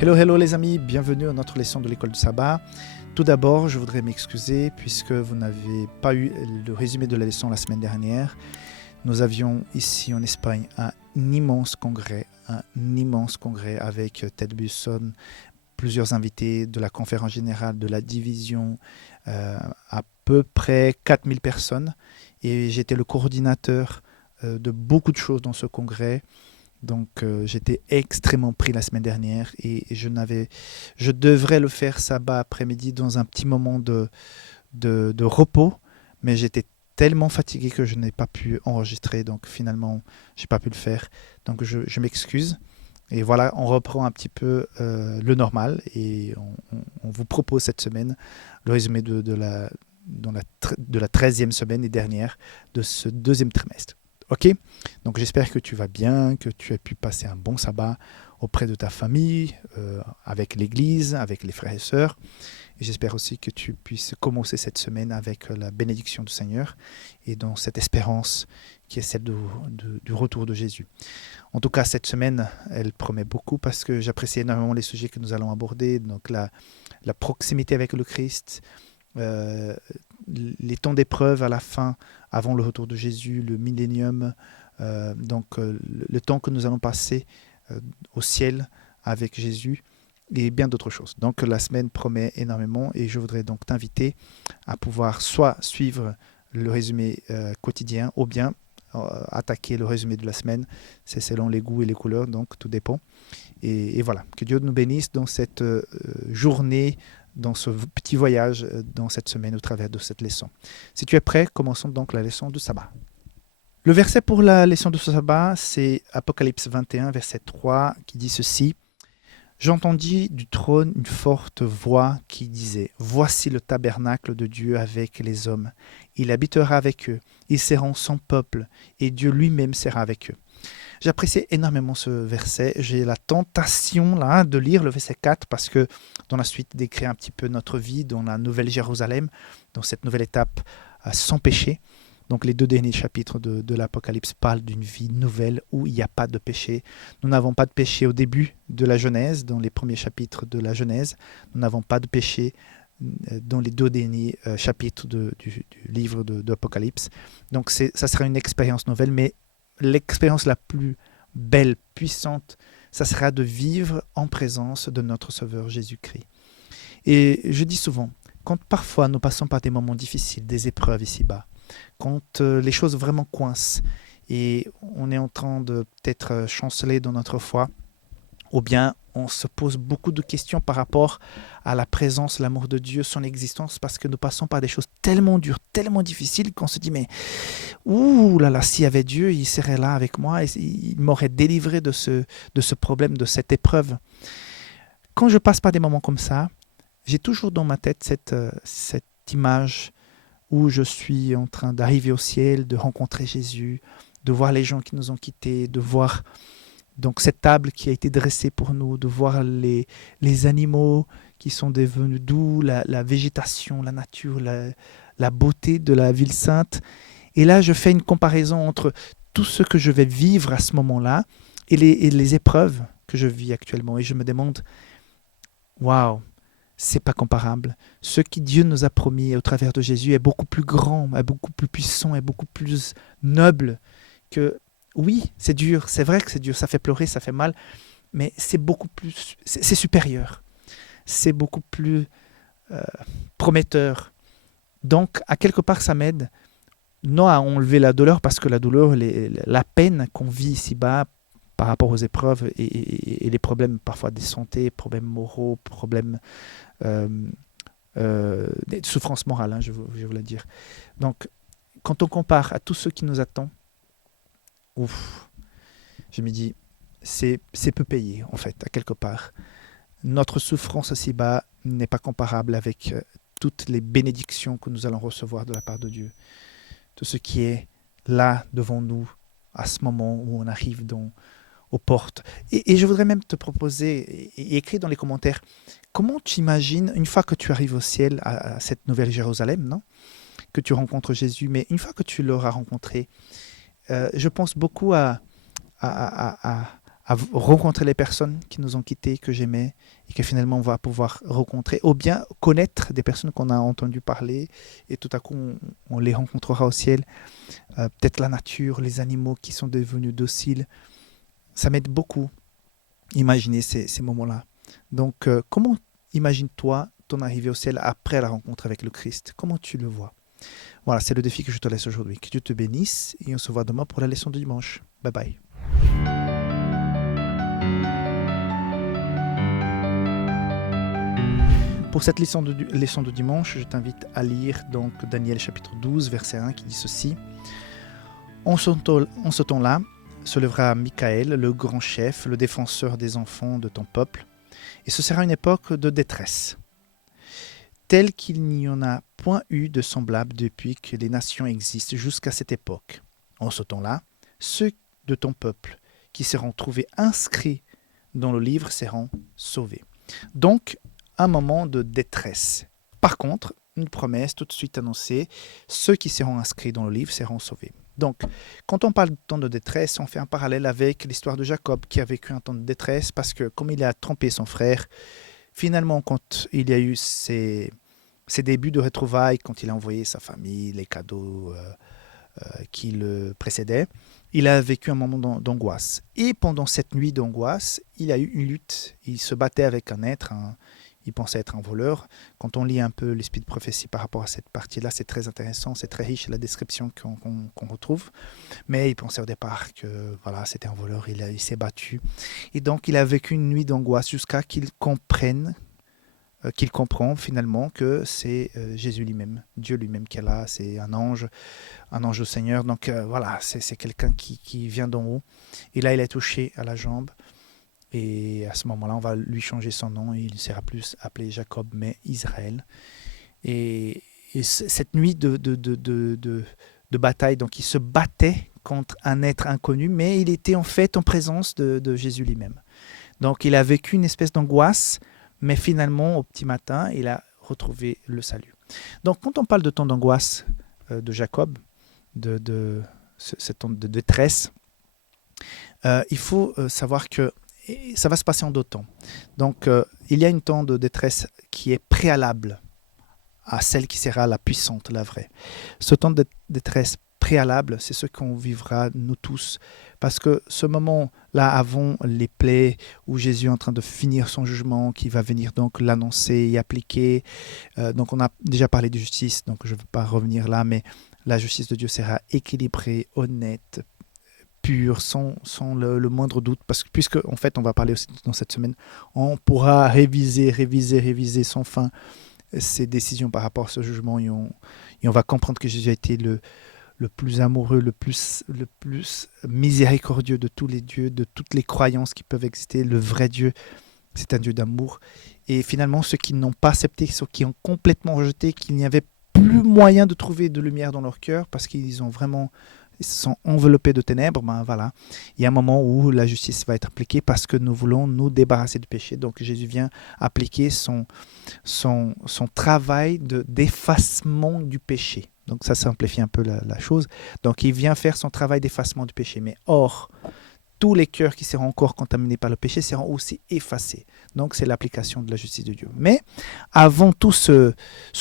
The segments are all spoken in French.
Hello, hello les amis, bienvenue à notre leçon de l'école du sabbat. Tout d'abord, je voudrais m'excuser puisque vous n'avez pas eu le résumé de la leçon la semaine dernière. Nous avions ici en Espagne un immense congrès avec Ted Busson, plusieurs invités de la conférence générale, de la division, à peu près 4000 personnes. Et j'étais le coordinateur de beaucoup de choses dans ce congrès. Donc j'étais extrêmement pris la semaine dernière et je devrais le faire sabbat après-midi dans un petit moment de repos, mais j'étais tellement fatigué que je n'ai pas pu enregistrer, donc finalement je n'ai pas pu le faire. Donc je m'excuse. Et voilà, on reprend un petit peu le normal et on vous propose cette semaine le résumé de la 13e semaine et dernière de ce deuxième trimestre. Ok, donc j'espère que tu vas bien, que tu as pu passer un bon sabbat auprès de ta famille, avec l'église, avec les frères et sœurs. Et j'espère aussi que tu puisses commencer cette semaine avec la bénédiction du Seigneur et dans cette espérance qui est celle du retour de Jésus. En tout cas, cette semaine, elle promet beaucoup parce que j'apprécie énormément les sujets que nous allons aborder, donc la proximité avec le Christ, les temps d'épreuve à la fin, avant le retour de Jésus, le millénium, le temps que nous allons passer au ciel avec Jésus et bien d'autres choses. Donc la semaine promet énormément et je voudrais donc t'inviter à pouvoir soit suivre le résumé quotidien ou bien attaquer le résumé de la semaine. C'est selon les goûts et les couleurs, donc tout dépend. Et voilà, que Dieu nous bénisse dans cette journée, dans ce petit voyage, dans cette semaine au travers de cette leçon. Si tu es prêt, commençons donc la leçon du sabbat. Le verset pour la leçon du sabbat, c'est Apocalypse 21, verset 3, qui dit ceci. « J'entendis du trône une forte voix qui disait « Voici le tabernacle de Dieu avec les hommes. Il habitera avec eux. Ils seront son peuple et Dieu lui-même sera avec eux. » J'apprécie énormément ce verset. J'ai la tentation là de lire le verset 4 parce que dans la suite décrire un petit peu notre vie dans la nouvelle Jérusalem, dans cette nouvelle étape sans péché. Donc les 2 derniers chapitres de l'Apocalypse parlent d'une vie nouvelle où il n'y a pas de péché. Nous n'avons pas de péché au début de la Genèse, dans les premiers chapitres de la Genèse. Nous n'avons pas de péché dans les 2 derniers chapitres du livre d'Apocalypse. Donc ça sera une expérience nouvelle, mais l'expérience la plus belle, puissante, ça sera de vivre en présence de notre Sauveur Jésus-Christ. Et je dis souvent, quand parfois nous passons par des moments difficiles, des épreuves ici-bas, quand les choses vraiment coincent et on est en train de peut-être chanceler dans notre foi, ou bien on se pose beaucoup de questions par rapport à la présence, l'amour de Dieu, son existence, parce que nous passons par des choses tellement dures, tellement difficiles, qu'on se dit, mais ouh là là, s'il y avait Dieu, il serait là avec moi, et il m'aurait délivré de ce problème, de cette épreuve. Quand je passe par des moments comme ça, j'ai toujours dans ma tête cette image où je suis en train d'arriver au ciel, de rencontrer Jésus, de voir les gens qui nous ont quittés, de voir donc cette table qui a été dressée pour nous, de voir les animaux qui sont devenus doux, la végétation, la nature, la beauté de la ville sainte. Et là, je fais une comparaison entre tout ce que je vais vivre à ce moment-là et les épreuves que je vis actuellement. Et je me demande, waouh, c'est pas comparable. Ce que Dieu nous a promis au travers de Jésus est beaucoup plus grand, est beaucoup plus puissant, est beaucoup plus noble que... Oui, c'est dur, c'est vrai que c'est dur, ça fait pleurer, ça fait mal, mais c'est beaucoup plus... C'est supérieur. C'est beaucoup plus prometteur. Donc, à quelque part, ça m'aide non à enlever la douleur, parce que la douleur, la peine qu'on vit ici-bas par rapport aux épreuves et les problèmes parfois de santé, problèmes moraux, problèmes de souffrance morale, hein, je voulais dire. Donc, quand on compare à tout ce qui nous attend, ouf, je me dis, c'est peu payé, en fait, à quelque part. Notre souffrance aussi-bas n'est pas comparable avec toutes les bénédictions que nous allons recevoir de la part de Dieu. Tout ce qui est là devant nous, à ce moment où on arrive aux portes. Et je voudrais même te proposer, et écrire dans les commentaires, comment tu imagines, une fois que tu arrives au ciel, à cette nouvelle Jérusalem, non, que tu rencontres Jésus, mais une fois que tu l'auras rencontré, je pense beaucoup à rencontrer les personnes qui nous ont quittés, que j'aimais, et que finalement on va pouvoir rencontrer, ou bien connaître des personnes qu'on a entendu parler, et tout à coup on les rencontrera au ciel. Peut-être la nature, les animaux qui sont devenus dociles. Ça m'aide beaucoup, imaginer ces moments-là. Donc, comment imagines-toi ton arrivée au ciel après la rencontre avec le Christ? Comment tu le vois? Voilà, c'est le défi que je te laisse aujourd'hui. Que Dieu te bénisse, et on se voit demain pour la leçon de dimanche. Bye bye. Pour cette leçon de dimanche, je t'invite à lire donc Daniel chapitre 12, verset 1 qui dit ceci. En ce temps-là, se lèvera Michael, le grand chef, le défenseur des enfants de ton peuple, et ce sera une époque de détresse, telle qu'il n'y en a point eu de semblable depuis que les nations existent jusqu'à cette époque. En ce temps-là, ceux de ton peuple qui seront trouvés inscrits dans le livre seront sauvés. Donc, un moment de détresse. Par contre, une promesse tout de suite annoncée, ceux qui seront inscrits dans le livre seront sauvés. Donc, quand on parle de temps de détresse, on fait un parallèle avec l'histoire de Jacob qui a vécu un temps de détresse parce que comme il a trompé son frère, finalement, quand il y a eu ses débuts de retrouvailles, quand il a envoyé sa famille, les cadeaux qui le précédaient, il a vécu un moment d'angoisse. Et pendant cette nuit d'angoisse, il a eu une lutte. Il se battait avec un être, il pensait être un voleur. Quand on lit un peu l'esprit de prophétie par rapport à cette partie-là, c'est très intéressant, c'est très riche la description qu'on retrouve. Mais il pensait au départ que voilà, c'était un voleur, il s'est battu. Et donc il a vécu une nuit d'angoisse jusqu'à qu'il comprenne, qu'il comprend finalement que c'est Jésus lui-même, Dieu lui-même qui est là, c'est un ange au Seigneur. Donc voilà, c'est quelqu'un qui vient d'en haut. Et là, il est touché à la jambe. Et à ce moment-là, on va lui changer son nom et il ne sera plus appelé Jacob, mais Israël. Et cette nuit de bataille, donc il se battait contre un être inconnu, mais il était en fait en présence de Jésus lui-même. Donc il a vécu une espèce d'angoisse, mais finalement, au petit matin, il a retrouvé le salut. Donc quand on parle de temps d'angoisse de Jacob, ce temps de détresse, il faut savoir que ça va se passer en deux temps. Donc, il y a un temps de détresse qui est préalable à celle qui sera la puissante, la vraie. Ce temps de détresse préalable, c'est ce qu'on vivra nous tous. Parce que ce moment-là, avant les plaies, où Jésus est en train de finir son jugement, qui va venir donc l'annoncer et appliquer. Donc, on a déjà parlé de justice, donc je ne veux pas revenir là, mais la justice de Dieu sera équilibrée, honnête, pur, sans le moindre doute, parce que puisque en fait on va parler aussi dans cette semaine, on pourra réviser sans fin ces décisions par rapport à ce jugement et on va comprendre que Jésus a été le plus amoureux, le plus miséricordieux de tous les dieux, de toutes les croyances qui peuvent exister. Le vrai Dieu, c'est un Dieu d'amour. Et finalement, ceux qui n'ont pas accepté, ceux qui ont complètement rejeté, qu'il n'y avait plus moyen de trouver de lumière dans leur cœur parce qu'ils ont vraiment ils sont enveloppés de ténèbres, ben voilà, il y a un moment où la justice va être appliquée parce que nous voulons nous débarrasser du péché. Donc Jésus vient appliquer son travail d'effacement du péché. Donc ça simplifie un peu la chose. Donc il vient faire son travail d'effacement du péché. Mais or, tous les cœurs qui seront encore contaminés par le péché seront aussi effacés. Donc c'est l'application de la justice de Dieu. Mais avant tout ce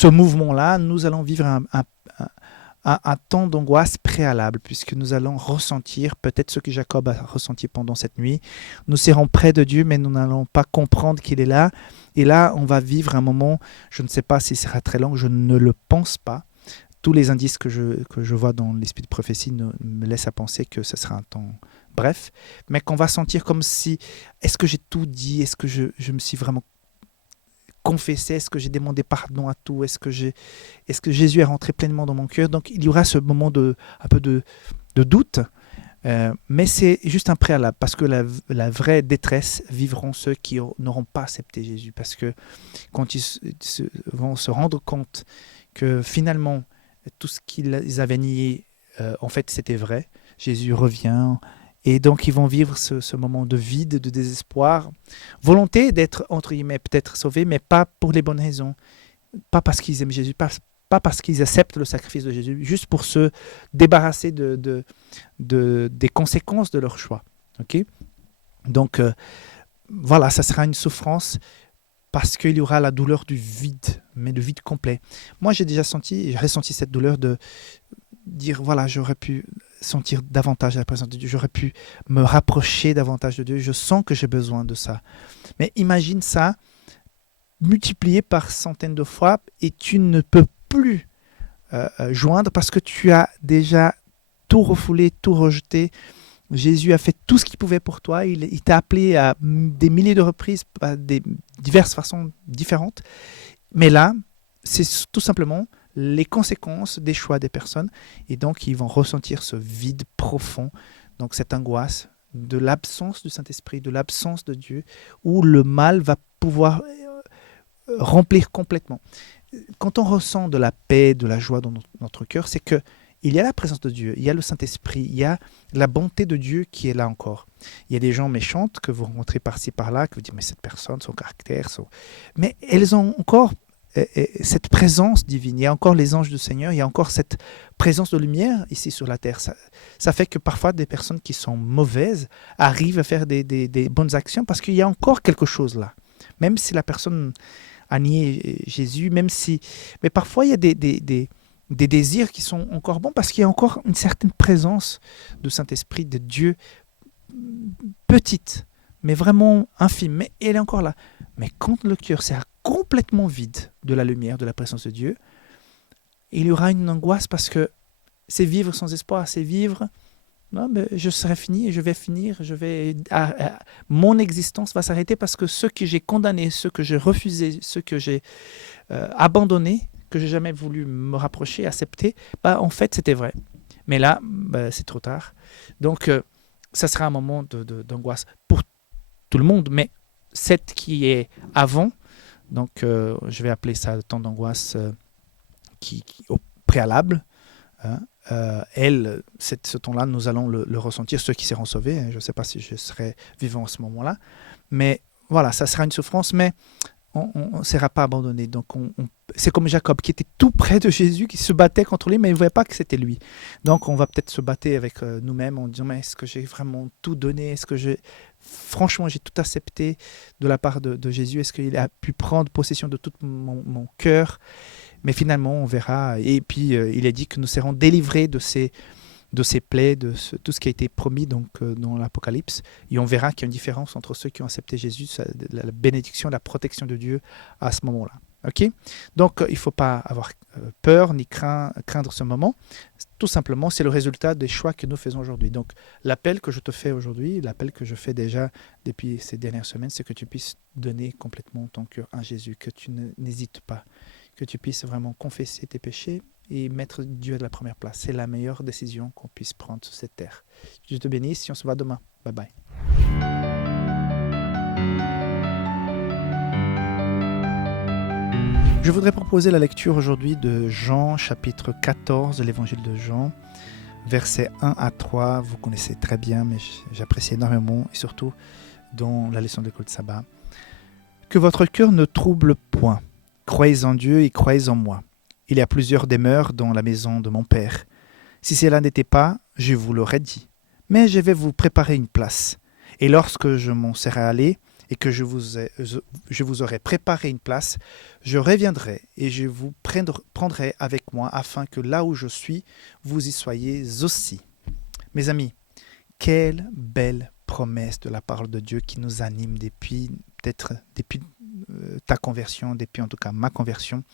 mouvement-là, nous allons vivre un temps d'angoisse préalable, puisque nous allons ressentir peut-être ce que Jacob a ressenti pendant cette nuit. Nous serons près de Dieu, mais nous n'allons pas comprendre qu'il est là. Et là, on va vivre un moment, je ne sais pas si ce sera très long, je ne le pense pas. Tous les indices que je vois dans l'esprit de prophétie me laissent à penser que ce sera un temps bref, mais qu'on va sentir comme si, est-ce que j'ai tout dit, est-ce que je me suis vraiment confessé, est-ce que j'ai demandé pardon à tout, est-ce que Jésus est rentré pleinement dans mon cœur. Donc il y aura ce moment un peu de doute, mais c'est juste un préalable, parce que la vraie détresse vivront ceux qui n'auront pas accepté Jésus, parce que quand ils vont se rendre compte que finalement tout ce qu'ils avaient nié, en fait c'était vrai, Jésus revient. Et donc, ils vont vivre ce moment de vide, de désespoir. Volonté d'être, entre guillemets, peut-être sauvés, mais pas pour les bonnes raisons. Pas parce qu'ils aiment Jésus, pas parce qu'ils acceptent le sacrifice de Jésus, juste pour se débarrasser des conséquences de leur choix. Okay ? Donc, voilà, ça sera une souffrance parce qu'il y aura la douleur du vide, mais le vide complet. Moi, j'ai ressenti cette douleur de dire, voilà, j'aurais pu sentir davantage la présence de Dieu, j'aurais pu me rapprocher davantage de Dieu, je sens que j'ai besoin de ça. Mais imagine ça multiplié par centaines de fois et tu ne peux plus joindre parce que tu as déjà tout refoulé, tout rejeté. Jésus a fait tout ce qu'il pouvait pour toi. Il t'a appelé à des milliers de reprises, à des diverses façons différentes. Mais là, c'est tout simplement les conséquences des choix des personnes. Et donc, ils vont ressentir ce vide profond, donc cette angoisse de l'absence du Saint-Esprit, de l'absence de Dieu, où le mal va pouvoir remplir complètement. Quand on ressent de la paix, de la joie dans notre cœur, c'est que il y a la présence de Dieu, il y a le Saint-Esprit, il y a la bonté de Dieu qui est là encore. Il y a des gens méchants que vous rencontrez par-ci, par-là, que vous dites, mais cette personne, son caractère, mais elles ont encore cette présence divine. Il y a encore les anges du Seigneur, il y a encore cette présence de lumière ici sur la terre. Ça fait que parfois des personnes qui sont mauvaises arrivent à faire des bonnes actions parce qu'il y a encore quelque chose là. Même si la personne a nié Jésus, même si... Mais parfois il y a des désirs qui sont encore bons parce qu'il y a encore une certaine présence du Saint-Esprit, de Dieu, petite, mais vraiment infime, mais elle est encore là. Mais quand le cœur sera complètement vide de la lumière, de la présence de Dieu, il y aura une angoisse parce que c'est vivre sans espoir, c'est vivre, non, mais je serai fini, je vais finir, mon existence va s'arrêter parce que ceux que j'ai condamnés, ceux que j'ai refusés, ceux que j'ai abandonnés, que j'ai jamais voulu me rapprocher, accepter, en fait, c'était vrai. Mais là, c'est trop tard. Donc, ça sera un moment d'angoisse pour tout le monde. Mais cette qui est avant, donc je vais appeler ça le temps d'angoisse au préalable. Hein, ce temps-là, nous allons le ressentir, ceux qui seront sauvés. Hein, je ne sais pas si je serai vivant à ce moment-là. Mais voilà, ça sera une souffrance, mais on ne sera pas abandonné. Donc, c'est comme Jacob qui était tout près de Jésus, qui se battait contre lui, mais il ne voyait pas que c'était lui. Donc, on va peut-être se battre avec nous-mêmes en disant, mais est-ce que j'ai vraiment tout donné? Est-ce que franchement, j'ai tout accepté de la part de Jésus? Est-ce qu'il a pu prendre possession de tout mon cœur? Mais finalement, on verra. Et puis, il est dit que nous serons délivrés de ces plaies, tout ce qui a été promis donc, dans l'Apocalypse. Et on verra qu'il y a une différence entre ceux qui ont accepté Jésus, la bénédiction, la protection de Dieu à ce moment-là. Okay? Donc, il ne faut pas avoir peur ni craindre ce moment. Tout simplement, c'est le résultat des choix que nous faisons aujourd'hui. Donc, l'appel que je te fais aujourd'hui, l'appel que je fais déjà depuis ces dernières semaines, c'est que tu puisses donner complètement ton cœur à Jésus, que tu n'hésites pas, que tu puisses vraiment confesser tes péchés et mettre Dieu à la première place. C'est la meilleure décision qu'on puisse prendre sur cette terre. Dieu te bénisse et on se voit demain. Bye bye. Je voudrais proposer la lecture aujourd'hui de Jean, chapitre 14 de l'évangile de Jean, versets 1 à 3. Vous connaissez très bien, mais j'apprécie énormément, et surtout dans la leçon de l'école de sabbat. Que votre cœur ne trouble point. Croyez en Dieu et croyez en moi. Il y a plusieurs demeures dans la maison de mon Père. Si cela n'était pas, je vous l'aurais dit. Mais je vais vous préparer une place. Et lorsque je m'en serai allé et que je vous aurai préparé une place, je reviendrai et je vous prendrai avec moi afin que là où je suis, vous y soyez aussi. Mes amis, quelle belle promesse de la parole de Dieu qui nous anime depuis ta conversion, depuis en tout cas ma conversion.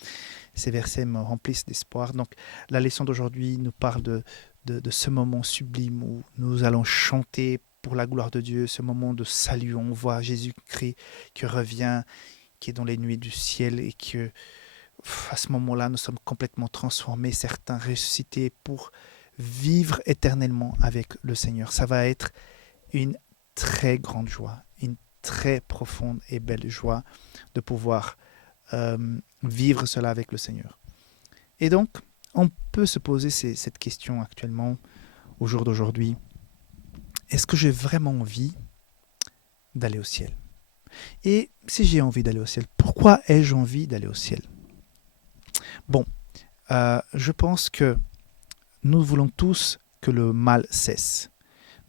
Ces versets me remplissent d'espoir. Donc la leçon d'aujourd'hui nous parle de ce moment sublime où nous allons chanter pour la gloire de Dieu, ce moment de salut. On voit Jésus-Christ qui revient, qui est dans les nuées du ciel et que à ce moment-là, nous sommes complètement transformés, certains ressuscités pour vivre éternellement avec le Seigneur. Ça va être une très grande joie, une très profonde et belle joie de pouvoir vivre cela avec le Seigneur. Et donc, on peut se poser cette question actuellement, au jour d'aujourd'hui. Est-ce que j'ai vraiment envie d'aller au ciel? Et si j'ai envie d'aller au ciel, pourquoi ai-je envie d'aller au ciel? Bon, je pense que nous voulons tous que le mal cesse.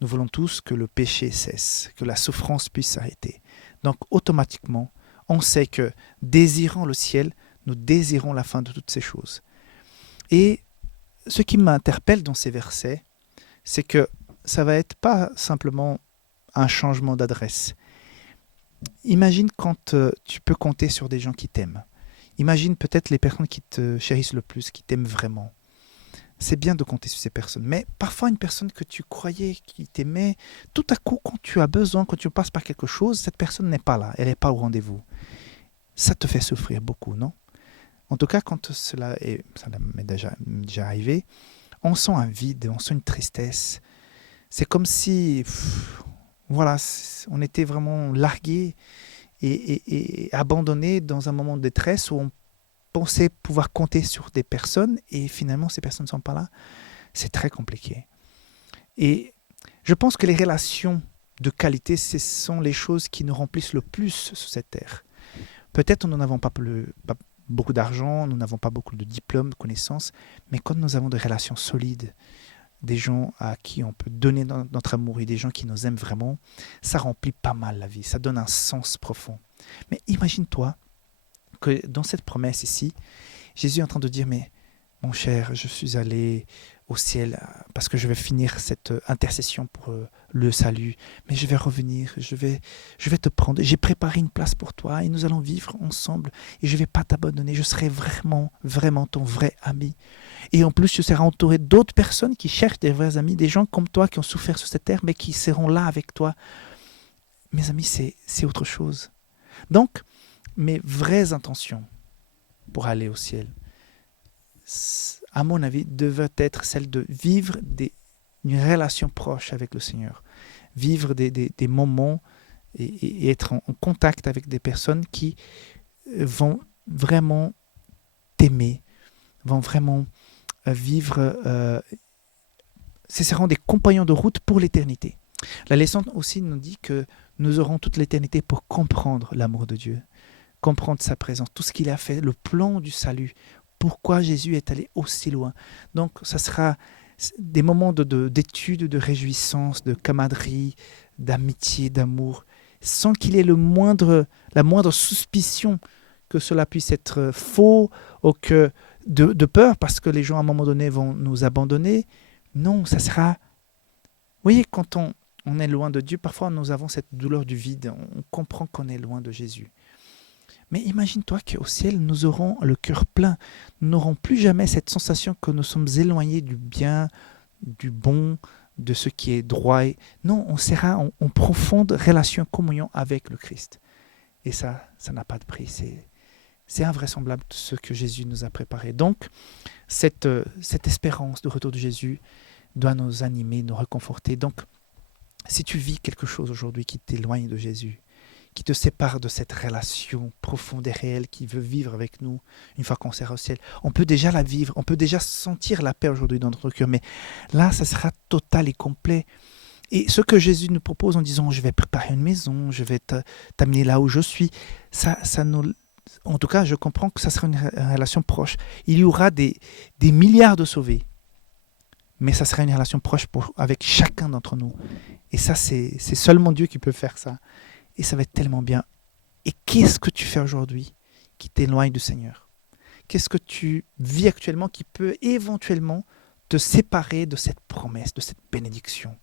Nous voulons tous que le péché cesse, que la souffrance puisse s'arrêter. Donc automatiquement, on sait que désirant le ciel, nous désirons la fin de toutes ces choses. Et ce qui m'interpelle dans ces versets, c'est que ça va être pas simplement un changement d'adresse. Imagine quand tu peux compter sur des gens qui t'aiment. Imagine peut-être les personnes qui te chérissent le plus, qui t'aiment vraiment. C'est bien de compter sur ces personnes. Mais parfois, une personne que tu croyais qui t'aimait, tout à coup, quand tu as besoin, quand tu passes par quelque chose, cette personne n'est pas là, elle n'est pas au rendez-vous. Ça te fait souffrir beaucoup, non? En tout cas, quand ça m'est déjà arrivé, on sent un vide, on sent une tristesse. C'est comme si, voilà, on était vraiment largué et abandonné dans un moment de détresse où on pensait pouvoir compter sur des personnes et finalement ces personnes ne sont pas là. C'est très compliqué. Et je pense que les relations de qualité, ce sont les choses qui nous remplissent le plus sur cette terre. Peut-être nous n'avons pas beaucoup d'argent, nous n'avons pas beaucoup de diplômes, de connaissances, mais quand nous avons des relations solides, des gens à qui on peut donner notre amour et des gens qui nous aiment vraiment, ça remplit pas mal la vie, ça donne un sens profond. Mais imagine-toi que dans cette promesse ici, Jésus est en train de dire, mais mon cher, je suis allé au ciel parce que je vais finir cette intercession pour le salut, mais je vais revenir, je vais te prendre, j'ai préparé une place pour toi et nous allons vivre ensemble et je ne vais pas t'abandonner, je serai vraiment, vraiment ton vrai ami. Et en plus, tu seras entouré d'autres personnes qui cherchent des vrais amis, des gens comme toi qui ont souffert sur cette terre, mais qui seront là avec toi. Mes amis, c'est autre chose. Donc, mes vraies intentions pour aller au ciel, à mon avis, devraient être celles de vivre une relation proche avec le Seigneur, vivre des moments et être en contact avec des personnes qui vont vraiment t'aimer, vont vraiment vivre, ce seront des compagnons de route pour l'éternité. La leçon aussi nous dit que nous aurons toute l'éternité pour comprendre l'amour de Dieu, comprendre sa présence, tout ce qu'il a fait, le plan du salut, pourquoi Jésus est allé aussi loin. Donc, ça sera des moments d'étude, de réjouissance, de camaraderie, d'amitié, d'amour, sans qu'il y ait la moindre suspicion que cela puisse être faux ou que de peur parce que les gens à un moment donné vont nous abandonner. Non, ça sera... Vous voyez, quand on est loin de Dieu, parfois nous avons cette douleur du vide, on comprend qu'on est loin de Jésus. Mais imagine-toi qu'au ciel, nous aurons le cœur plein. Nous n'aurons plus jamais cette sensation que nous sommes éloignés du bien, du bon, de ce qui est droit. Non, on sera en profonde relation, communion avec le Christ. Et ça n'a pas de prix. C'est invraisemblable tout ce que Jésus nous a préparé. Donc, cette espérance de retour de Jésus doit nous animer, nous réconforter. Donc, si tu vis quelque chose aujourd'hui qui t'éloigne de Jésus, qui te sépare de cette relation profonde et réelle qui veut vivre avec nous une fois qu'on sera au ciel. On peut déjà la vivre, on peut déjà sentir la paix aujourd'hui dans notre cœur, mais là, ça sera total et complet. Et ce que Jésus nous propose en disant « je vais préparer une maison, je vais t'amener là où je suis », en tout cas, je comprends que ça sera une relation proche. Il y aura des milliards de sauvés, mais ça sera une relation proche avec chacun d'entre nous. Et ça, c'est seulement Dieu qui peut faire ça. Et ça va être tellement bien. Et qu'est-ce que tu fais aujourd'hui qui t'éloigne du Seigneur? Qu'est-ce que tu vis actuellement qui peut éventuellement te séparer de cette promesse, de cette bénédiction?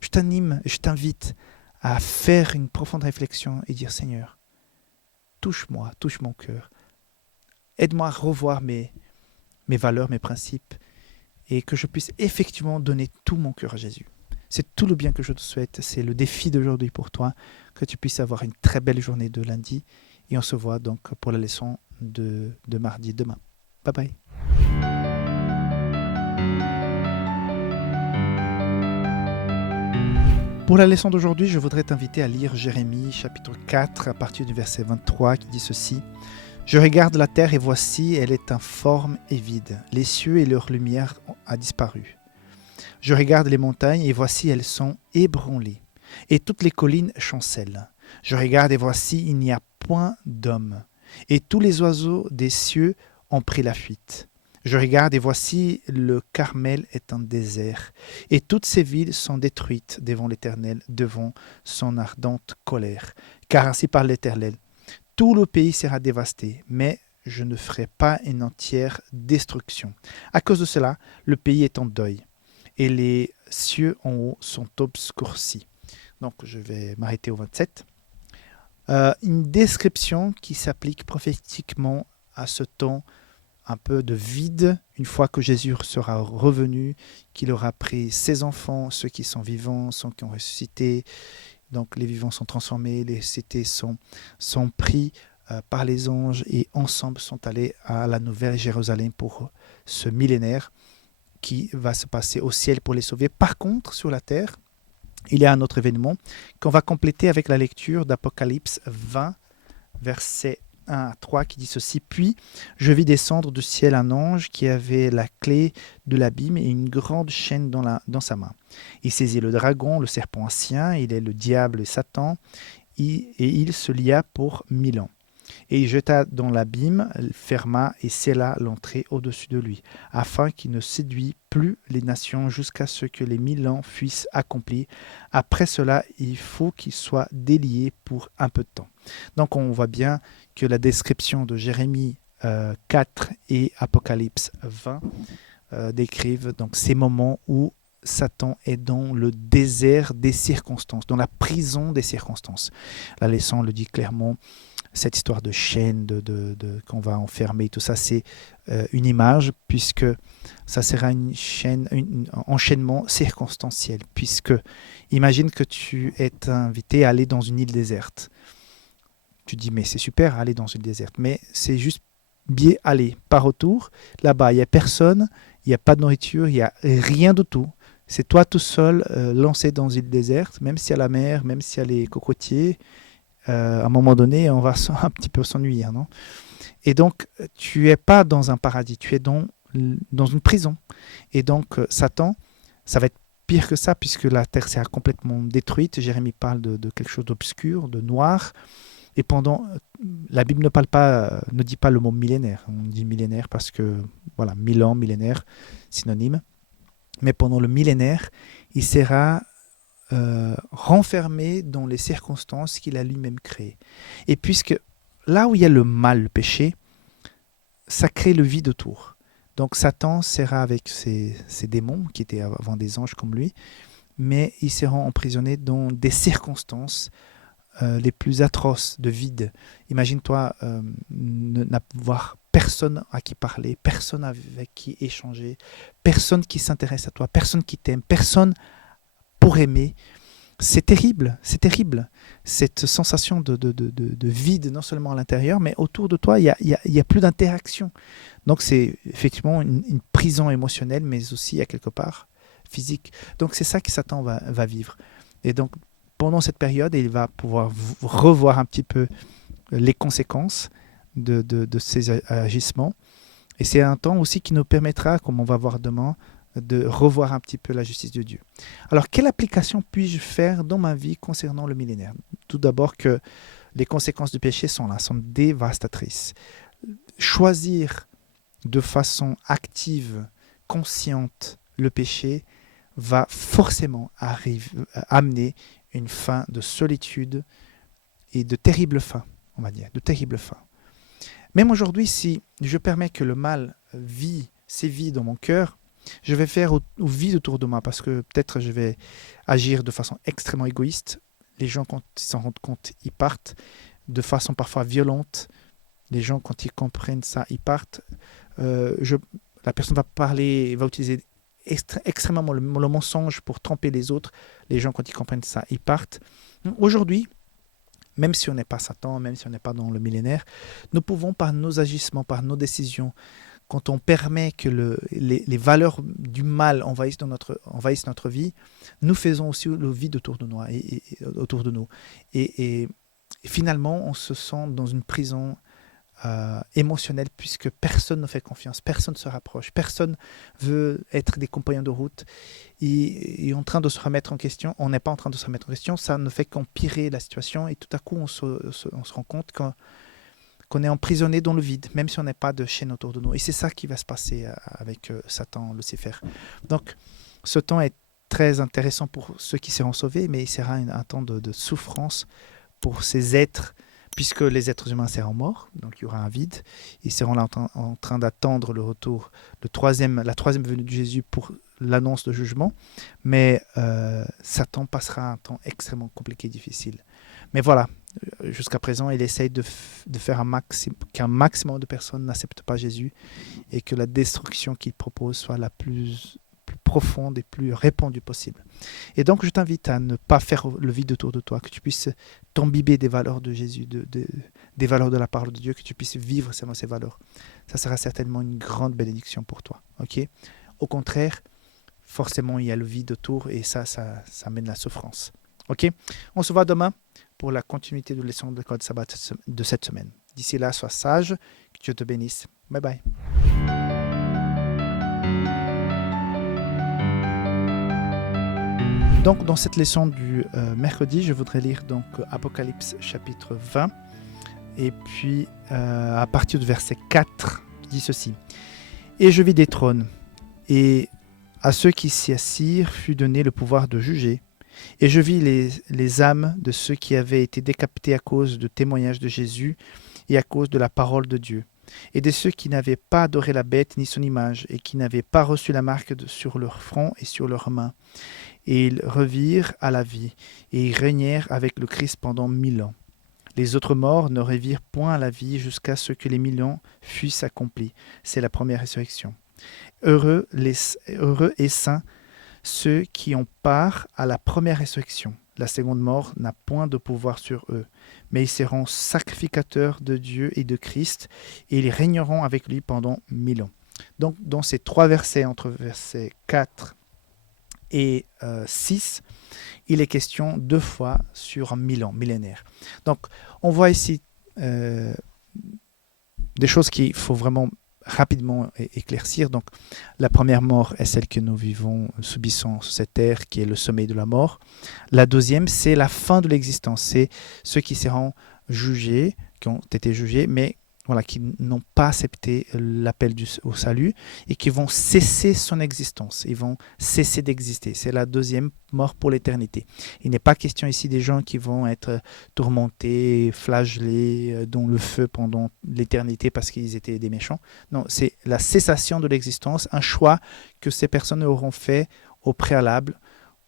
Je t'invite à faire une profonde réflexion et dire Seigneur, touche-moi, touche mon cœur. Aide-moi à revoir mes valeurs, mes principes et que je puisse effectivement donner tout mon cœur à Jésus. C'est tout le bien que je te souhaite. C'est le défi d'aujourd'hui pour toi, que tu puisses avoir une très belle journée de lundi. Et on se voit donc pour la leçon de mardi demain. Bye bye. Pour la leçon d'aujourd'hui, je voudrais t'inviter à lire Jérémie chapitre 4 à partir du verset 23 qui dit ceci. « Je regarde la terre et voici, elle est informe et vide. Les cieux et leur lumière ont disparu. Je regarde les montagnes et voici elles sont ébranlées, et toutes les collines chancellent. Je regarde et voici il n'y a point d'homme, et tous les oiseaux des cieux ont pris la fuite. Je regarde et voici le Carmel est un désert, et toutes ces villes sont détruites devant l'Éternel, devant son ardente colère. Car ainsi parle l'Éternel, tout le pays sera dévasté, mais je ne ferai pas une entière destruction. À cause de cela, le pays est en deuil, et les cieux en haut sont obscurcis. Donc je vais m'arrêter au 27. Une description qui s'applique prophétiquement à ce temps un peu de vide, une fois que Jésus sera revenu, qu'il aura pris ses enfants, ceux qui sont vivants, ceux qui ont ressuscité. Donc les vivants sont transformés, les cités sont pris par les anges et ensemble sont allés à la Nouvelle Jérusalem pour ce millénaire qui va se passer au ciel pour les sauver. Par contre, sur la terre, il y a un autre événement qu'on va compléter avec la lecture d'Apocalypse 20, verset 1 à 3 qui dit ceci. Puis je vis descendre du ciel un ange qui avait la clé de l'abîme et une grande chaîne dans sa main. Il saisit le dragon, le serpent ancien, il est le diable et Satan, et il se lia pour 1000 ans. Et il jeta dans l'abîme, ferma et scella l'entrée au-dessus de lui, afin qu'il ne séduise plus les nations jusqu'à ce que les 1000 ans fussent accomplis. Après cela, il faut qu'il soit délié pour un peu de temps. Donc on voit bien que la description de Jérémie 4 et Apocalypse 20 décrivent donc ces moments où Satan est dans le désert des circonstances, dans la prison des circonstances. La leçon le dit clairement. Cette histoire de chaîne, qu'on va enfermer, tout ça, c'est une image, puisque ça sera une chaîne, un enchaînement circonstanciel. Puisque, imagine que tu es invité à aller dans une île déserte. Tu dis, mais c'est super, aller dans une île déserte. Mais c'est juste bien aller, pas retour. Là-bas, il n'y a personne, il n'y a pas de nourriture, il n'y a rien du tout. C'est toi tout seul, lancé dans une île déserte, même s'il y a la mer, même s'il y a les cocotiers. À un moment donné, on va un petit peu s'ennuyer, non? Et donc, tu n'es pas dans un paradis, tu es dans une prison. Et donc, Satan, ça va être pire que ça, puisque la terre sera complètement détruite. Jérémie parle de quelque chose d'obscur, de noir. Et la Bible ne dit pas le mot millénaire. On dit millénaire parce que, voilà, 1000 ans, millénaire, synonyme. Mais pendant le millénaire, il sera renfermé dans les circonstances qu'il a lui-même créées. Et puisque là où il y a le mal, le péché, ça crée le vide autour. Donc Satan sera avec ses démons, qui étaient avant des anges comme lui, mais ils seront emprisonnés dans des circonstances les plus atroces de vide. Imagine-toi n'avoir personne à qui parler, personne avec qui échanger, personne qui s'intéresse à toi, personne qui t'aime, personne pour aimer. C'est terrible, c'est terrible. Cette sensation de vide, non seulement à l'intérieur, mais autour de toi, il y a plus d'interaction. Donc c'est effectivement une prison émotionnelle, mais aussi à quelque part physique. Donc c'est ça que Satan va vivre. Et donc pendant cette période, il va pouvoir revoir un petit peu les conséquences de ces agissements. Et c'est un temps aussi qui nous permettra, comme on va voir demain, de revoir un petit peu la justice de Dieu. Alors, quelle application puis-je faire dans ma vie concernant le millénaire? Tout d'abord que les conséquences du péché sont là, sont dévastatrices. Choisir de façon active, consciente, le péché va forcément amener une fin de solitude et de terribles fins, on va dire, de terribles fins. Même aujourd'hui, si je permets que le mal sévit dans mon cœur, je vais faire au vide autour de moi parce que peut-être je vais agir de façon extrêmement égoïste. Les gens, quand ils s'en rendent compte, ils partent de façon parfois violente. Les gens, quand ils comprennent ça, ils partent. La personne va parler, va utiliser extrêmement le mensonge pour tromper les autres. Les gens, quand ils comprennent ça, ils partent. Aujourd'hui, même si on n'est pas Satan, même si on n'est pas dans le millénaire, nous pouvons, par nos agissements, par nos décisions, quand on permet que les valeurs du mal envahissent notre vie, nous faisons aussi le vide autour de nous. Et finalement, on se sent dans une prison émotionnelle puisque personne ne fait confiance, personne ne se rapproche, personne veut être des compagnons de route et en train de se remettre en question. On n'est pas en train de se remettre en question, ça ne fait qu'empirer la situation et tout à coup, on se rend compte qu'on est emprisonné dans le vide, même si on n'est pas de chaîne autour de nous. Et c'est ça qui va se passer avec Satan, Lucifer. Donc, ce temps est très intéressant pour ceux qui seront sauvés, mais il sera un temps de souffrance pour ces êtres, puisque les êtres humains seront morts, donc il y aura un vide. Ils seront là en train d'attendre le retour, la troisième venue de Jésus pour l'annonce de jugement. Mais Satan passera un temps extrêmement compliqué, difficile. Mais voilà, jusqu'à présent, il essaye de faire qu'un maximum de personnes n'acceptent pas Jésus et que la destruction qu'il propose soit la plus profonde et plus répandue possible. Et donc, je t'invite à ne pas faire le vide autour de toi, que tu puisses t'imbiber des valeurs de Jésus, des valeurs de la parole de Dieu, que tu puisses vivre selon ces valeurs. Ça sera certainement une grande bénédiction pour toi. Okay? Au contraire, forcément, il y a le vide autour et ça mène la souffrance. Okay? On se voit demain pour la continuité de leçon de l'école de sabbat de cette semaine. D'ici là, sois sage, que Dieu te bénisse. Bye bye. Donc, dans cette leçon du mercredi, je voudrais lire donc Apocalypse chapitre 20 et puis à partir du verset 4, il dit ceci. « Et je vis des trônes, et à ceux qui s'y assirent fut donné le pouvoir de juger. Et je vis les âmes de ceux qui avaient été décapités à cause du témoignage de Jésus et à cause de la parole de Dieu, et de ceux qui n'avaient pas adoré la bête ni son image, et qui n'avaient pas reçu la marque sur leur front et sur leurs mains. Et ils revirent à la vie, et ils régnèrent avec le Christ pendant 1000 ans. Les autres morts ne revirent point à la vie jusqu'à ce que les 1000 ans fussent accomplis. » C'est la première résurrection. Heureux et saints ceux qui ont part à la première résurrection. La seconde mort n'a point de pouvoir sur eux, mais ils seront sacrificateurs de Dieu et de Christ, et ils régneront avec lui pendant 1000 ans. Donc, dans ces 3 versets, entre versets 4 et 6, il est question 2 fois sur 1000 ans, millénaire. Donc, on voit ici des choses qu'il faut vraiment rapidement éclaircir. Donc, la première mort est celle que nous subissons sur cette terre, qui est le sommeil de la mort. La deuxième, c'est la fin de l'existence. C'est ceux qui seront jugés, qui ont été jugés, mais voilà, qui n'ont pas accepté l'appel au salut et qui vont cesser son existence. Ils vont cesser d'exister. C'est la deuxième mort pour l'éternité. Il n'est pas question ici des gens qui vont être tourmentés, flagellés dans le feu pendant l'éternité parce qu'ils étaient des méchants. Non, c'est la cessation de l'existence, un choix que ces personnes auront fait au préalable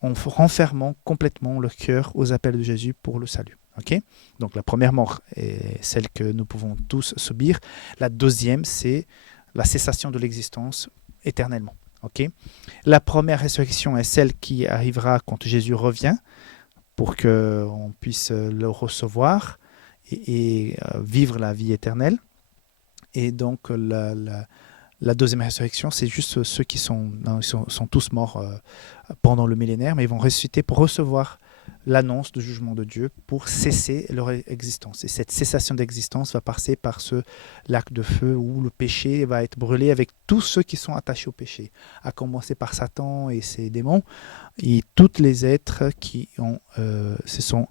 en renfermant complètement leur cœur aux appels de Jésus pour le salut. Okay? Donc la première mort est celle que nous pouvons tous subir. La deuxième, c'est la cessation de l'existence éternellement. Okay? La première résurrection est celle qui arrivera quand Jésus revient pour qu'on puisse le recevoir et vivre la vie éternelle. Et donc la deuxième résurrection, c'est juste ceux qui sont tous morts pendant le millénaire, mais ils vont ressusciter pour recevoir l'annonce du jugement de Dieu pour cesser leur existence. Et cette cessation d'existence va passer par ce lac de feu où le péché va être brûlé avec tous ceux qui sont attachés au péché, à commencer par Satan et ses démons, et tous les êtres qui se sont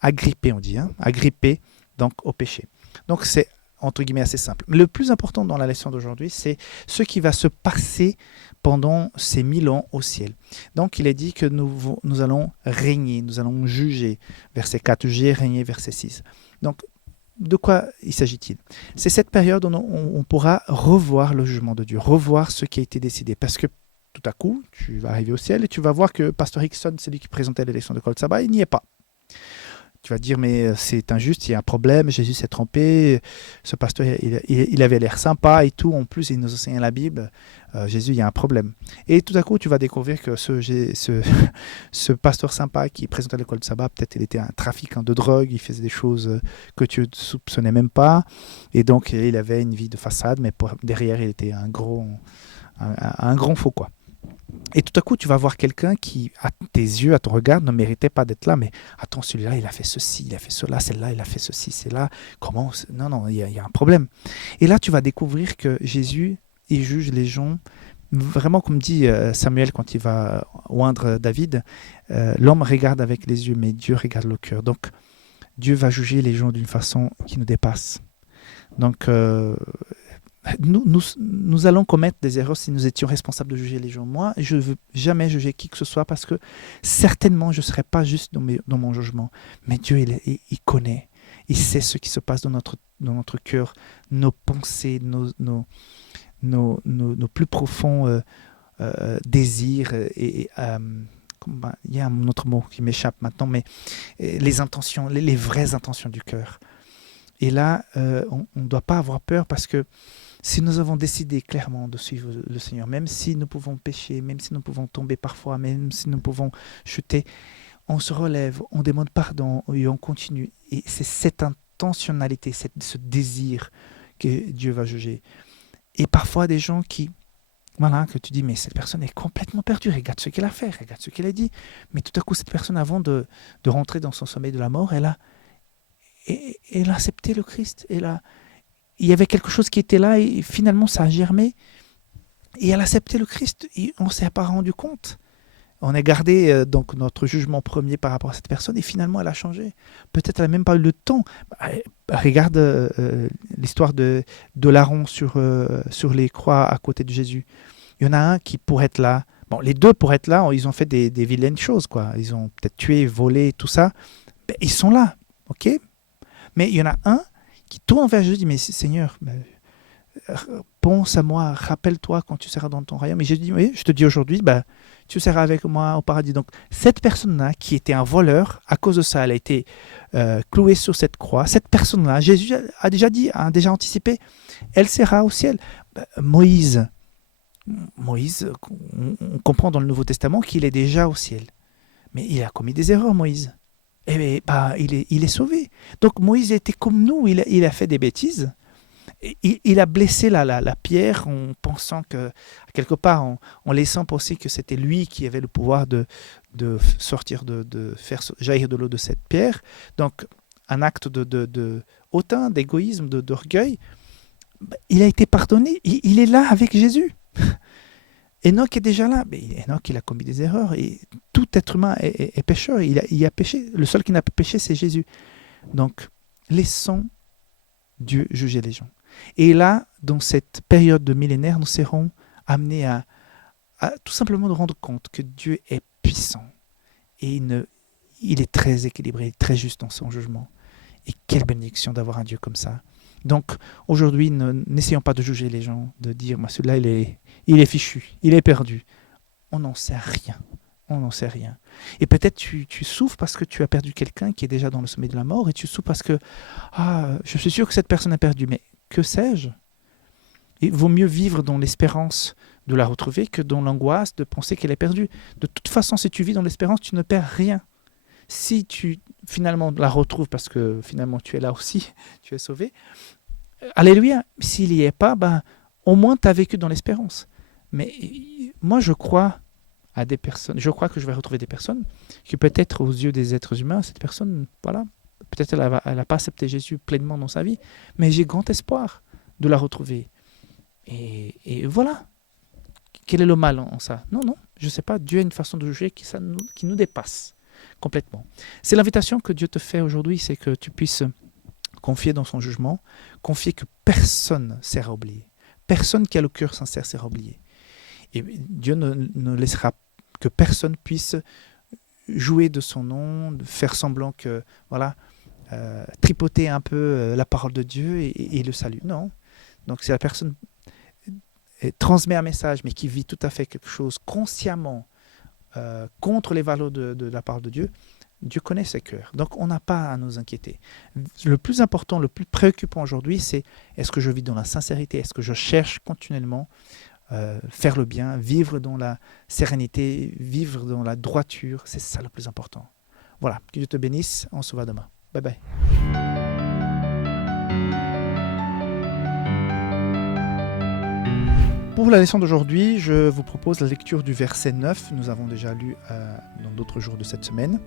agrippés, agrippés donc, au péché. Donc c'est entre guillemets assez simple. Mais le plus important dans la leçon d'aujourd'hui, c'est ce qui va se passer pendant ces 1000 ans au ciel. Donc il est dit que nous allons régner, nous allons juger. Verset 4, juger, régner, verset 6. Donc de quoi il s'agit-il? C'est cette période où on pourra revoir le jugement de Dieu, revoir ce qui a été décidé. Parce que tout à coup, tu vas arriver au ciel et tu vas voir que Pasteur Hickson, celui qui présentait les leçons de Kol Sabbat, il n'y est pas. Tu vas dire, mais c'est injuste, il y a un problème, Jésus s'est trompé, ce pasteur, il avait l'air sympa et tout, en plus il nous enseigne la Bible, Jésus, il y a un problème. Et tout à coup, tu vas découvrir que ce pasteur sympa qui présentait l'école de sabbat, peut-être il était un trafiquant de drogue, il faisait des choses que tu ne soupçonnais même pas, et donc il avait une vie de façade, mais derrière il était un grand faux, quoi. Et tout à coup, tu vas voir quelqu'un qui, à tes yeux, à ton regard, ne méritait pas d'être là. Mais attends, celui-là, il a fait ceci, il a fait cela, celle-là, il a fait ceci, c'est là. Comment? Non, il y a un problème. Et là, tu vas découvrir que Jésus, il juge les gens, vraiment comme dit Samuel quand il va oindre David, l'homme regarde avec les yeux, mais Dieu regarde le cœur. Donc, Dieu va juger les gens d'une façon qui nous dépasse. Donc, nous allons commettre des erreurs si nous étions responsables de juger les gens. Moi, je ne veux jamais juger qui que ce soit parce que certainement, je ne serai pas juste dans mon jugement. Mais Dieu, il connaît. Il sait ce qui se passe dans notre cœur, nos pensées, nos plus profonds désirs. Il y a un autre mot qui m'échappe maintenant, mais les intentions, les vraies intentions du cœur. Et là, on ne doit pas avoir peur parce que si nous avons décidé clairement de suivre le Seigneur, même si nous pouvons pécher, même si nous pouvons tomber parfois, même si nous pouvons chuter, on se relève, on demande pardon et on continue. Et c'est cette intentionnalité, ce désir que Dieu va juger. Et parfois des gens voilà, que tu dis, mais cette personne est complètement perdue, regarde ce qu'elle a fait, regarde ce qu'elle a dit. Mais tout à coup, cette personne, avant de rentrer dans son sommeil de la mort, elle a accepté le Christ. Il y avait quelque chose qui était là et finalement ça a germé. Et elle a accepté le Christ et on ne s'est pas rendu compte. On a gardé donc notre jugement premier par rapport à cette personne et finalement elle a changé. Peut-être elle n'a même pas eu le temps. Regarde l'histoire de Laron sur les croix à côté de Jésus. Il y en a un qui pourrait être là. Bon, les deux pour être là, ils ont fait des vilaines choses, quoi. Ils ont peut-être tué, volé, tout ça. Ben, ils sont là, ok. Mais il y en a un qui tourne vers Jésus et dit, mais Seigneur, pense à moi, rappelle-toi quand tu seras dans ton royaume. Et Jésus dit, oui, je te dis aujourd'hui, tu seras avec moi au paradis. Donc cette personne-là, qui était un voleur, à cause de ça, elle a été clouée sur cette croix. Cette personne-là, Jésus a déjà dit, a déjà anticipé, elle sera au ciel. Moïse, on comprend dans le Nouveau Testament qu'il est déjà au ciel. Mais il a commis des erreurs, Moïse. Et il est sauvé. Donc Moïse était comme nous, il a fait des bêtises. Il a blessé la pierre en pensant que, quelque part, en laissant penser que c'était lui qui avait le pouvoir de sortir, de faire jaillir de l'eau de cette pierre. Donc, un acte de hautain, d'égoïsme, d'orgueil. Il a été pardonné. Il est là avec Jésus. Enoch est déjà là. Mais Enoch, il a commis des erreurs. Et tout être humain est pécheur. Il a péché. Le seul qui n'a pas péché, c'est Jésus. Donc, laissons Dieu juger les gens. Et là, dans cette période de millénaire, nous serons amenés à tout simplement nous rendre compte que Dieu est puissant et il est très équilibré, très juste dans son jugement. Et quelle bénédiction d'avoir un Dieu comme ça. Donc aujourd'hui, n'essayons pas de juger les gens, de dire celui-là il est fichu, il est perdu. On n'en sait rien. On n'en sait rien. Et peut-être tu souffres parce que tu as perdu quelqu'un qui est déjà dans le sommet de la mort et tu souffres parce que je suis sûr que cette personne a perdu, mais que sais-je? Il vaut mieux vivre dans l'espérance de la retrouver que dans l'angoisse de penser qu'elle est perdue. De toute façon, si tu vis dans l'espérance, tu ne perds rien. Si tu finalement la retrouves parce que finalement tu es là aussi, tu es sauvé, alléluia. S'il n'y est pas, au moins tu as vécu dans l'espérance. Mais moi je crois à des personnes, je crois que je vais retrouver des personnes qui peut-être aux yeux des êtres humains, cette personne, voilà, peut-être elle n'a pas accepté Jésus pleinement dans sa vie, mais j'ai grand espoir de la retrouver. Et voilà. Quel est le mal en ça? Non, je ne sais pas. Dieu a une façon de juger qui nous dépasse complètement. C'est l'invitation que Dieu te fait aujourd'hui, c'est que tu puisses confier dans son jugement, confier que personne ne sera oublié. Personne qui a le cœur sincère sera oublié. Et Dieu ne laissera que personne puisse jouer de son nom, faire semblant que, voilà, tripoter un peu la parole de Dieu et le salut. Non. Donc si la personne transmet un message, mais qui vit tout à fait quelque chose consciemment contre les valeurs de la parole de Dieu, Dieu connaît ses cœurs. Donc on n'a pas à nous inquiéter. Le plus important, le plus préoccupant aujourd'hui, c'est est-ce que je vis dans la sincérité? Est-ce que je cherche continuellement faire le bien, vivre dans la sérénité, vivre dans la droiture? C'est ça le plus important. Voilà, que Dieu te bénisse. On se voit demain. Bye bye. Pour la leçon d'aujourd'hui, je vous propose la lecture du verset 9. Nous avons déjà lu dans d'autres jours de cette semaine.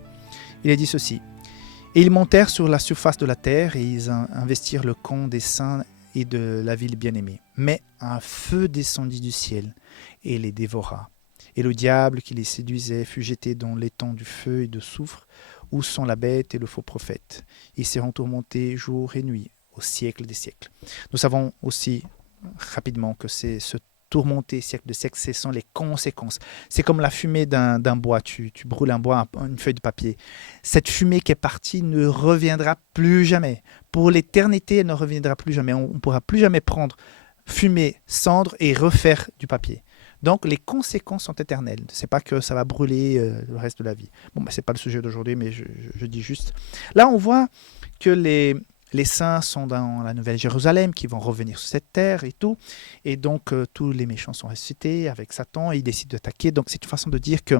Il est dit ceci. « Et ils montèrent sur la surface de la terre et ils investirent le camp des saints et de la ville bien-aimée. Mais un feu descendit du ciel et les dévora. Et le diable qui les séduisait fut jeté dans l'étang du feu et de soufre, où sont la bête et le faux prophète. Ils seront tourmentés jour et nuit au siècle des siècles. Nous savons aussi rapidement que c'est ce tourmenté siècle de siècle, ce sont les conséquences. C'est comme la fumée d'un bois. Tu brûles un bois, une feuille de papier. Cette fumée qui est partie ne reviendra plus jamais. Pour l'éternité, elle ne reviendra plus jamais. On ne pourra plus jamais prendre fumée, cendre et refaire du papier. Donc les conséquences sont éternelles. Ce n'est pas que ça va brûler le reste de la vie. Bon, ce n'est pas le sujet d'aujourd'hui, mais je dis juste. Là, on voit que les saints sont dans la Nouvelle Jérusalem, qui vont revenir sur cette terre et tout. Et donc, tous les méchants sont ressuscités avec Satan et ils décident d'attaquer. Donc, c'est une façon de dire que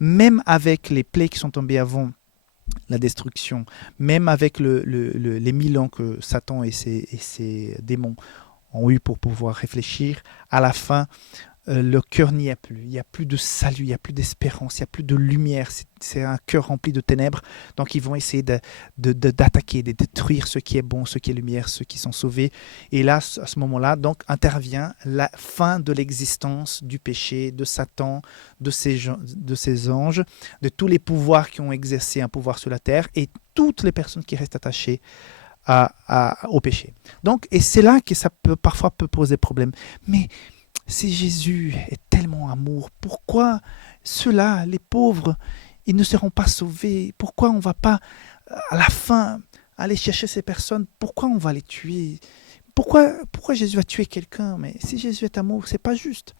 même avec les plaies qui sont tombées avant la destruction, même avec les 1000 ans que Satan et ses démons ont eu pour pouvoir réfléchir, à la fin, le cœur n'y est plus. Il n'y a plus de salut, il n'y a plus d'espérance, il n'y a plus de lumière. C'est un cœur rempli de ténèbres. Donc, ils vont essayer d'attaquer, de détruire ce qui est bon, ce qui est lumière, ceux qui sont sauvés. Et là, à ce moment-là, donc, intervient la fin de l'existence du péché, de Satan, de ses anges, de tous les pouvoirs qui ont exercé un pouvoir sur la terre et toutes les personnes qui restent attachées au péché. Donc, et c'est là que ça peut parfois poser problème. Mais si Jésus est tellement amour, pourquoi ceux-là, les pauvres, ils ne seront pas sauvés? Pourquoi on ne va pas, à la fin, aller chercher ces personnes? Pourquoi on va les tuer? Pourquoi Jésus va tuer quelqu'un? Mais si Jésus est amour, ce n'est pas juste.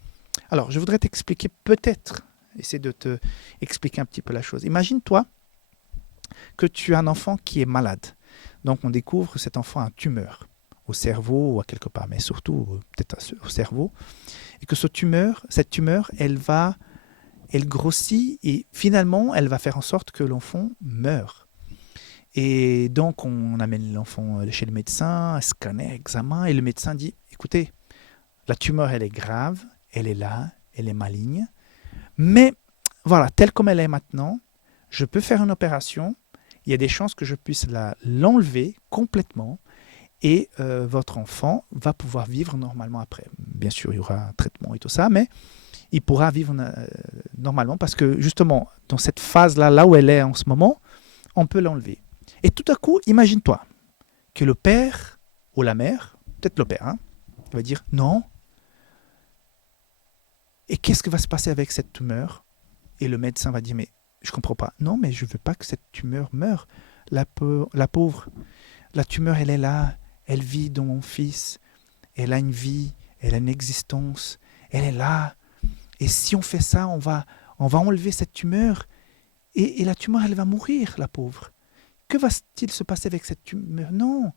Alors, je voudrais t'expliquer peut-être, essayer de te expliquer un petit peu la chose. Imagine-toi que tu as un enfant qui est malade. Donc, on découvre que cet enfant a une tumeur au cerveau ou à quelque part, mais surtout peut-être au cerveau, et que cette tumeur, elle grossit et finalement, elle va faire en sorte que l'enfant meure. Et donc, on amène l'enfant chez le médecin, scanner, examen, et le médecin dit, écoutez, la tumeur, elle est grave, elle est là, elle est maligne, mais voilà, telle comme elle est maintenant, je peux faire une opération, il y a des chances que je puisse l'enlever complètement, et votre enfant va pouvoir vivre normalement après. Bien sûr, il y aura un traitement et tout ça, mais il pourra vivre normalement parce que justement, dans cette phase-là, là où elle est en ce moment, on peut l'enlever. Et tout à coup, imagine-toi que le père ou la mère, peut-être le père, il va dire non. Et qu'est-ce qui va se passer avec cette tumeur? Et le médecin va dire, mais je ne comprends pas. Non, mais je ne veux pas que cette tumeur meure. La pauvre, la tumeur, elle est là. Elle vit dans mon fils, elle a une vie, elle a une existence, elle est là. Et si on fait ça, on va enlever cette tumeur et la tumeur, elle va mourir, la pauvre. Que va-t-il se passer avec cette tumeur? Non,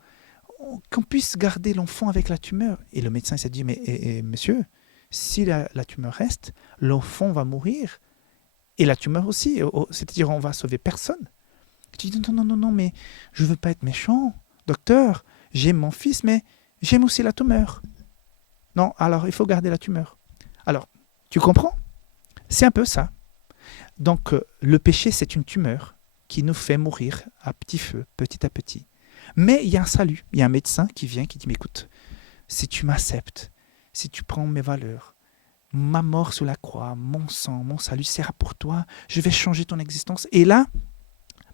qu'on puisse garder l'enfant avec la tumeur. Et le médecin s'est dit, mais monsieur, si la tumeur reste, l'enfant va mourir et la tumeur aussi. C'est-à-dire, on va sauver personne. Tu dis, non, mais je ne veux pas être méchant, docteur. J'aime mon fils, mais j'aime aussi la tumeur. Non, alors il faut garder la tumeur. Alors, tu comprends? C'est un peu ça. Donc, le péché, c'est une tumeur qui nous fait mourir à petit feu, petit à petit. Mais il y a un salut. Il y a un médecin qui vient, qui dit, mais écoute, si tu m'acceptes, si tu prends mes valeurs, ma mort sous la croix, mon sang, mon salut sera pour toi, je vais changer ton existence. Et là,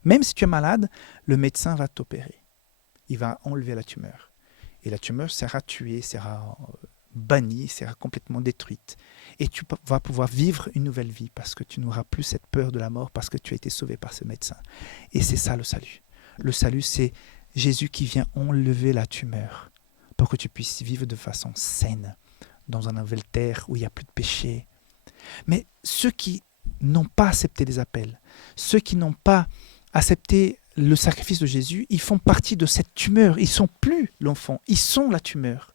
même si tu es malade, le médecin va t'opérer. Il va enlever la tumeur. Et la tumeur sera tuée, sera bannie, sera complètement détruite. Et tu vas pouvoir vivre une nouvelle vie parce que tu n'auras plus cette peur de la mort parce que tu as été sauvé par ce médecin. Et c'est ça le salut. Le salut, c'est Jésus qui vient enlever la tumeur pour que tu puisses vivre de façon saine dans une nouvelle terre où il n'y a plus de péché. Mais ceux qui n'ont pas accepté les appels, ceux qui n'ont pas accepté le sacrifice de Jésus, ils font partie de cette tumeur. Ils ne sont plus l'enfant, ils sont la tumeur.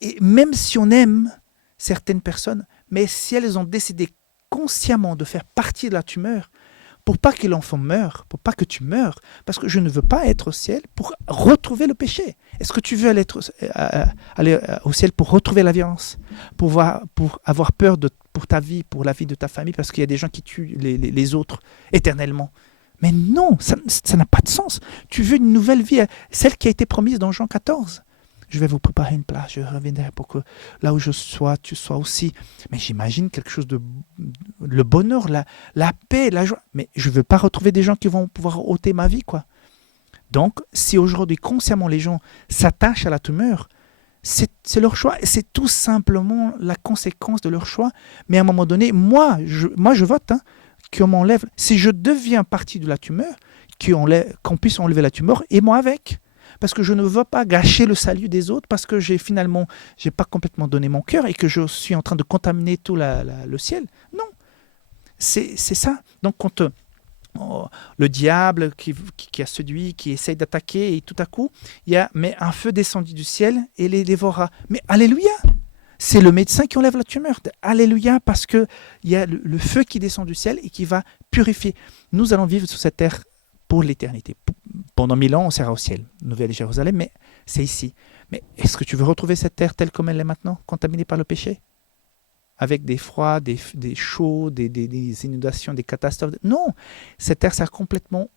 Et même si on aime certaines personnes, mais si elles ont décidé consciemment de faire partie de la tumeur, pour pas que l'enfant meure, pour pas que tu meurs, parce que je ne veux pas être au ciel pour retrouver le péché. Est-ce que tu veux aller au ciel pour retrouver la violence, pour avoir peur pour ta vie, pour la vie de ta famille, parce qu'il y a des gens qui tuent les autres éternellement? Mais non, ça n'a pas de sens. Tu veux une nouvelle vie, celle qui a été promise dans Jean 14. Je vais vous préparer une place, je reviendrai pour que là où je sois, tu sois aussi. Mais j'imagine quelque chose le bonheur, la paix, la joie. Mais je ne veux pas retrouver des gens qui vont pouvoir ôter ma vie, quoi. Donc, si aujourd'hui, consciemment, les gens s'attachent à la tumeur, c'est leur choix. C'est tout simplement la conséquence de leur choix. Mais à un moment donné, moi, je vote qu'on m'enlève. Si je deviens partie de la tumeur, qu'on puisse enlever la tumeur, et moi avec. Parce que je ne veux pas gâcher le salut des autres, parce que j'ai pas complètement donné mon cœur et que je suis en train de contaminer tout le ciel. Non, c'est ça. Donc, quand le diable qui a séduit, qui essaye d'attaquer, et tout à coup, mais un feu descendit du ciel et les dévora. Mais alléluia! C'est le médecin qui enlève la tumeur. Alléluia, parce qu'il y a le feu qui descend du ciel et qui va purifier. Nous allons vivre sur cette terre pour l'éternité. Pendant 1000 ans, on sera au ciel, Nouvelle Jérusalem, mais c'est ici. Mais est-ce que tu veux retrouver cette terre telle comme elle est maintenant, contaminée par le péché? Avec des froids, des chauds, des inondations, des catastrophes. Non, cette terre sera complètement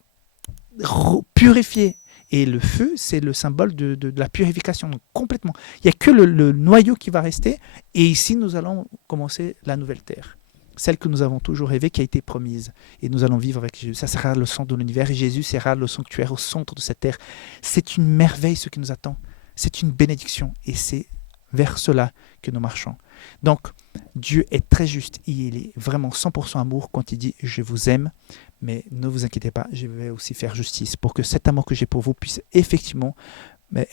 purifiée. Et le feu, c'est le symbole de la purification, donc complètement. Il n'y a que le noyau qui va rester. Et ici, nous allons commencer la nouvelle terre. Celle que nous avons toujours rêvée, qui a été promise. Et nous allons vivre avec Jésus. Ça sera le centre de l'univers. Et Jésus sera le sanctuaire au centre de cette terre. C'est une merveille ce qui nous attend. C'est une bénédiction. Et c'est vers cela que nous marchons. Donc, Dieu est très juste. Il est vraiment 100% amour quand il dit « Je vous aime ». Mais ne vous inquiétez pas, je vais aussi faire justice pour que cet amour que j'ai pour vous puisse effectivement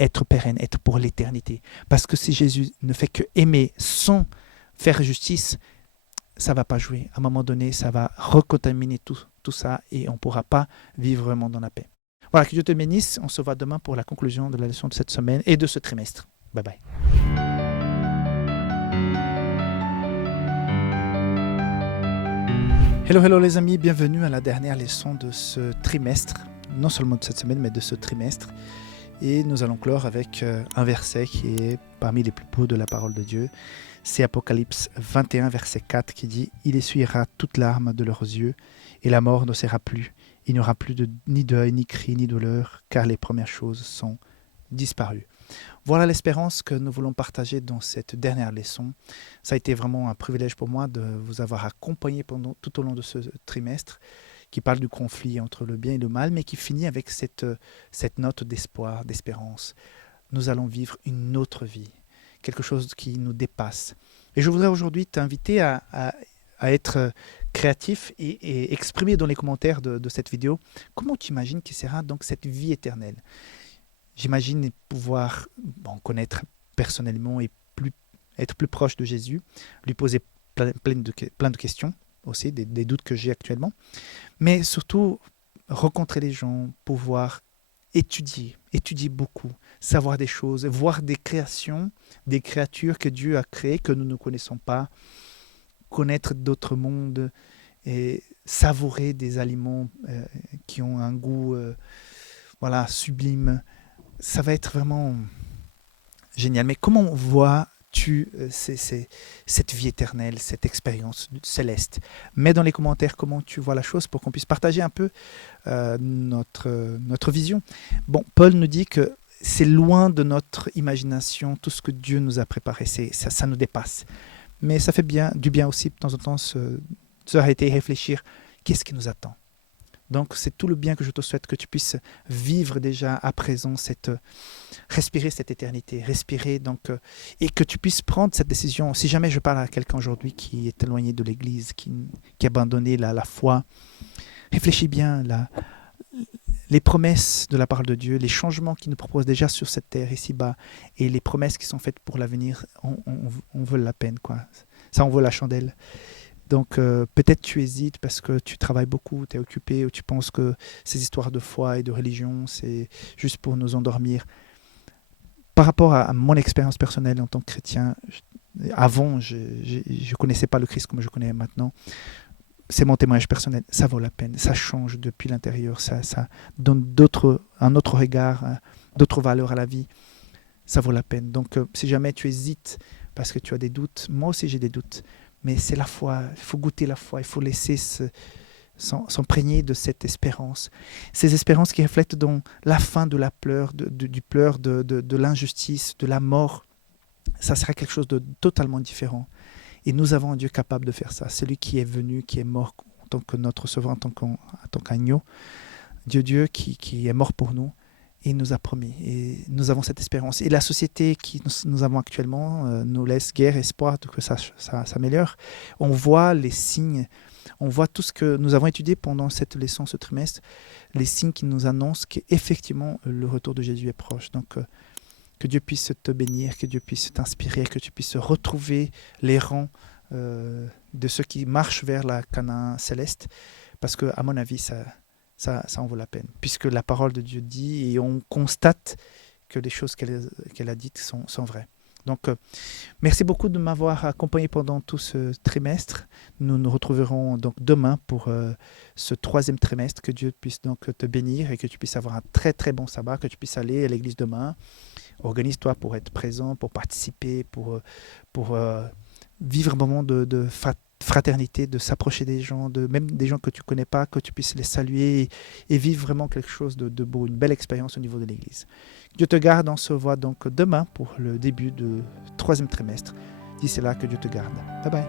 être pérenne, être pour l'éternité. Parce que si Jésus ne fait que aimer sans faire justice, ça ne va pas jouer. À un moment donné, ça va recontaminer tout ça et on ne pourra pas vivre vraiment dans la paix. Voilà, que Dieu te bénisse. On se voit demain pour la conclusion de la leçon de cette semaine et de ce trimestre. Bye bye. Hello les amis, bienvenue à la dernière leçon de ce trimestre, non seulement de cette semaine mais de ce trimestre. Et nous allons clore avec un verset qui est parmi les plus beaux de la parole de Dieu. C'est Apocalypse 21 verset 4 qui dit « Il essuiera toute larme de leurs yeux et la mort ne sera plus. Il n'y aura plus ni deuil, ni cri, ni douleur, car les premières choses sont disparues. » Voilà l'espérance que nous voulons partager dans cette dernière leçon. Ça a été vraiment un privilège pour moi de vous avoir accompagné tout au long de ce trimestre qui parle du conflit entre le bien et le mal, mais qui finit avec cette note d'espoir, d'espérance. Nous allons vivre une autre vie, quelque chose qui nous dépasse. Et je voudrais aujourd'hui t'inviter à être créatif et exprimer dans les commentaires de cette vidéo comment tu imagines que sera donc cette vie éternelle. J'imagine pouvoir connaître personnellement et être plus proche de Jésus, lui poser plein de questions aussi, des doutes que j'ai actuellement, mais surtout rencontrer les gens, pouvoir étudier beaucoup, savoir des choses, voir des créations, des créatures que Dieu a créées que nous ne connaissons pas, connaître d'autres mondes et savourer des aliments qui ont un goût sublime. Ça va être vraiment génial. Mais comment vois-tu cette vie éternelle, cette expérience céleste? Mets dans les commentaires comment tu vois la chose pour qu'on puisse partager un peu notre vision. Bon, Paul nous dit que c'est loin de notre imagination tout ce que Dieu nous a préparé. Ça nous dépasse. Mais ça fait du bien aussi de temps en temps s'arrêter et réfléchir. Qu'est-ce qui nous attend? Donc, c'est tout le bien que je te souhaite, que tu puisses vivre déjà à présent, respirer cette éternité, et que tu puisses prendre cette décision. Si jamais je parle à quelqu'un aujourd'hui qui est éloigné de l'Église, qui a abandonné la foi, réfléchis bien les promesses de la parole de Dieu, les changements qu'il nous propose déjà sur cette terre ici-bas, et les promesses qui sont faites pour l'avenir, on veut la peine, quoi. Ça, on veut la chandelle. Donc peut-être tu hésites parce que tu travailles beaucoup, tu es occupé, ou tu penses que ces histoires de foi et de religion, c'est juste pour nous endormir. Par rapport à mon expérience personnelle en tant que chrétien, avant, je ne connaissais pas le Christ comme je connais maintenant. C'est mon témoignage personnel, ça vaut la peine, ça change depuis l'intérieur, ça donne un autre regard, d'autres valeurs à la vie, ça vaut la peine. Donc si jamais tu hésites parce que tu as des doutes, moi aussi j'ai des doutes, mais c'est la foi, il faut goûter la foi, il faut laisser s'imprégner de cette espérance. Ces espérances qui reflètent dans la fin de la du pleur, de l'injustice, de la mort. Ça sera quelque chose de totalement différent. Et nous avons un Dieu capable de faire ça. Celui qui est venu, qui est mort en tant que notre sauveur, en tant qu'agneau. Dieu qui est mort pour nous. Et il nous a promis. Et nous avons cette espérance. Et la société que nous avons actuellement nous laisse guère espoir que ça s'améliore. On voit les signes, on voit tout ce que nous avons étudié pendant cette leçon, ce trimestre, les signes qui nous annoncent qu'effectivement le retour de Jésus est proche. Donc que Dieu puisse te bénir, que Dieu puisse t'inspirer, que tu puisses retrouver les rangs de ceux qui marchent vers la Canaan céleste. Parce que, à mon avis, ça en vaut la peine, puisque la parole de Dieu dit et on constate que les choses qu'elle a dites sont vraies. Donc, merci beaucoup de m'avoir accompagné pendant tout ce trimestre. Nous nous retrouverons donc demain pour ce 3e trimestre. Que Dieu puisse donc te bénir et que tu puisses avoir un très très bon sabbat, que tu puisses aller à l'église demain. Organise-toi pour être présent, pour participer, pour vivre un moment de fraternité, de s'approcher des gens, même des gens que tu ne connais pas, que tu puisses les saluer et vivre vraiment quelque chose de beau, une belle expérience au niveau de l'Église. Dieu te garde, on se voit donc demain pour le début du 3e trimestre. D'ici là, que Dieu te garde. Bye bye.